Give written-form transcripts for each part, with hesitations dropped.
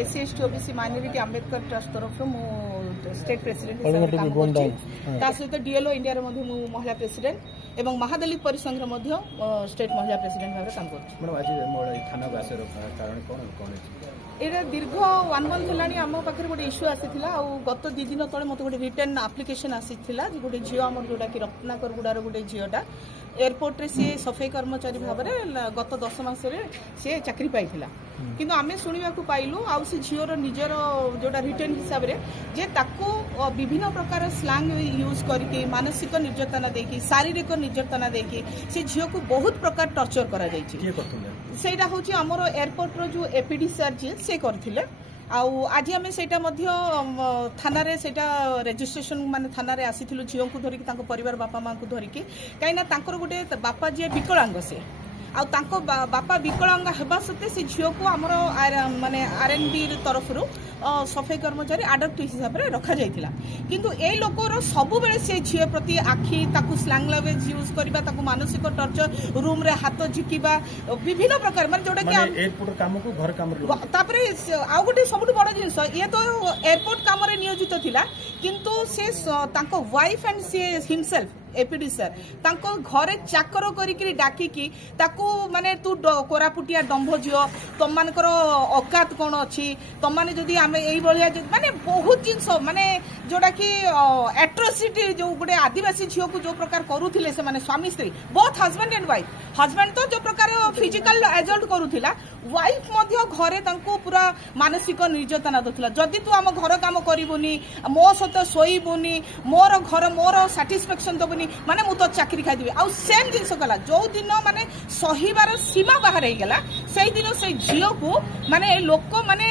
SC ST OBC minority Ambedkar trust तरफ state president सहित DLO India महिला प्रेसिडेंट एवं महादलित परिसंघ स्टेट महिला प्रेसिडेंट भाव काम कर दीर्घ 1 मंथ है आम पाखे गोटे इश्यू आसाला गत 2 दिन तले मत गोटे रिटर्न एप्लिकेशन आसाला गोटे झील आम जोटा कि रत्नाकर गुड़ार गोटे झीलटा एयरपोर्ट रे सी सफाई कर्मचारी भाव में गत 10 मास सी चाकरी पाइला किंतु आमे शुणा पाइलु आउ से झीवर निजर जोटा रिटर्न हिसाब से जे ताको विभिन्न प्रकार स्लांग यूज करके मानसिक निर्यातना देकी शारीरिक निर्यातना देकी से झील को बहुत प्रकार टर्चर करा जायछि सेटा होछि हमरो एयरपोर्ट रो जो एपीडी सर जे से करथिले आज आम से थाना रेजिस्ट्रेशन माने थाना आसीलु झील को धरिकी परिवार बापा माँ को धरिकी कहीं गोटे बापा जी विकलांग से बापा विकलांग होगा सत्ते से झील को आमर माने आरएनबी तरफ सफाई कर्मचारी आडप्ट हिसाब से रखा जाइथिला किंतु ए लोकर सब बेले से झील प्रति आखि ताकू स्लैंग लैंग्वेज यूज करबा ताकू मानसिक टर्चर रूम रे हाथ झिकिबा विभिन्न प्रकार माने जोटा कि एयरपोर्ट काम को घर काम रे तापरे आ गोटे सबुठ बड़ जिनिस ये तो एयरपोर्ट काम रे नियोजित थिला किंतु से तांको वाइफ एंड से हिमसेल्फ एपीडी सर तांको घरे चाकर करिकरी डाकिकी ताकू माने तू कोरापुटिया डंभ झियो तुम मानकर औकात कौन अच्छी तुम माने जदि आमे एई बलिया माने बहुत जिंस माने जोटा कि एट्रोसिटी जो गोटे आदिवासी झियो को जो प्रकार करूथिले से माने स्वामी स्त्री both husband and wife husband तो जो प्रकार फिजिकल एजल्ट करूथिला वाइफ मध्य घरे तांको पूरा मानसिक निर्यातना दउथिला जदि तू आम घर काम करिबुनी मो सहित सोईबुनी मोर घर मोर सैटिस्फैक्शन दबुनी माने मु तो चाकरी खाइदेवी आ सेम जिनस गला जो दिन माने सहीबार सीमा बाहर हो गला से दिन से झील को माने लोक माने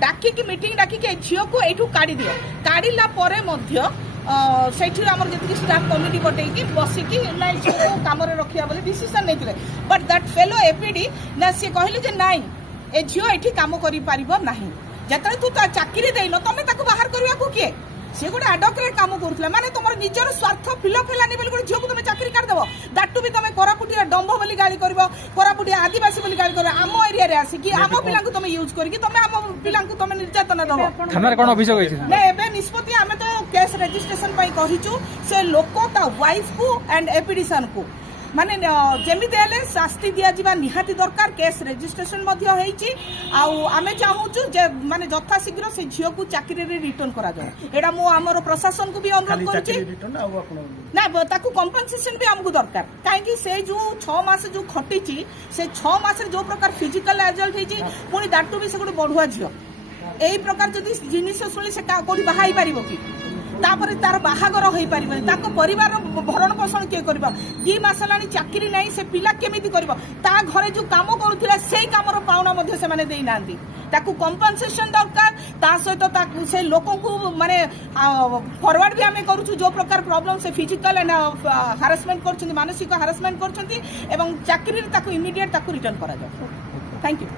डाकिकी मीटिंग डाकिकी झील को एठू काढ़ी दियो काढ़ीला परे मध्य सेठी आमर जति स्टाफ कमिटी बटेकी बसिकी नाइ झील को काम रे रखिया बोले डिसीजन नेतिले बट दैट फेलो एपीडी ना से कहले जे नाइ ए झील एठी काम करि पारिबो नाही जतरे तू चाकरी देइनो तमे ताको बाहर करबा को के से गोटे आडकरे काम करूला माने तुम निजर स्वार्थ फिलअप हेलानी बोली गोटे झील को तुम चाकरी करदेव दाटू भी तुम कोरापुटिया डंभ बोली गाड़ी कर कोरापुटिया आदिवासी बोली गाड़ी कर आम एरिया रे आसिकी आम पिला तुम यूज करके तुम आम पिला तुम निर्यातना दब थाना कोन अभियोग होइछि नै एबे निष्पत्ति आमे तो केस रजिस्ट्रेशन पई कहिचु से लोक ता वाइफ को एंड एपीडीशन को माने जेमिति हेले शास्ति दिया जिबा निहाती दरकार केस रजिस्ट्रेशन मध्य होईची आमे चाहूचु जे माने यथा शीघ्र से झियो को चाकरी रे रिटर्न करा जाय एडा मो हमरो प्रशासन को भी अनुरोध करूची ना ताकू कंपनसेशन भी हमको दरकार काहे से जो 6 मास जो खटीची से 6 मास रे जो प्रकार फिजिकल एजल्ट हेची पुनी दाटू भी से गोटे बढ़ुआ झियो एई प्रकार जदी जिनिस सुनी से कोडी बहाई पारिबो कि तापर तार बाहागर हो पार परिवार भरण पोषण किए कर 2 मास है चाकरी नहीं से पिला केमिति करबो ता घरे जो काम करूथिला से कामर पाउना मध्ये से माने देई नांदी ताकू कंपनसेशन दरकार ता सहित ताकू से लोकों को माने फॉरवर्ड भी हमें करूछु जो प्रकार प्रॉब्लम से फिजिकल एंड हारासमेंट करछन्ती मानसिक हारासमेंट करछन्ती एवं चाकरी ताकू इमीडिएट ताकू रिटर्न करा जाय थैंक यू।